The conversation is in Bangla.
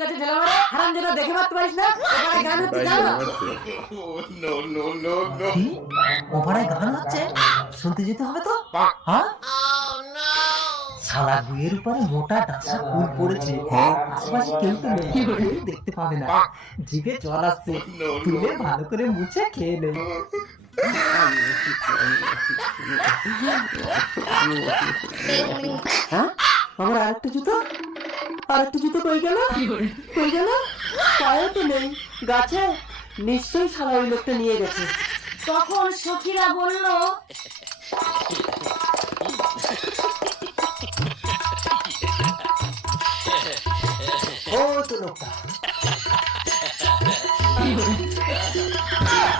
গাছে ঢেলা মারে হারাম যেন দেখে মারতে পারিস না ওপারে গান হচ্ছে জানো ওপারে গান হচ্ছে শুনতে যেতে হবে তো হ্যাঁ শালা গুয়ের উপরে মোটা ডাসা ফুল পড়েছে আশেপাশে কেউ তো নেই কেউ দেখতে পাবে না জিভে জল আসছে তুলে ভালো করে মুছে খেয়ে নেই হ্যাঁ আমার আরেকটা জুতো কই গেল পায়ে তো নেই গাছে নিশ্চয়ই শালা ওই লোকটা নিয়ে গেছে তখন সখীরা বলল, ও তো লোকটা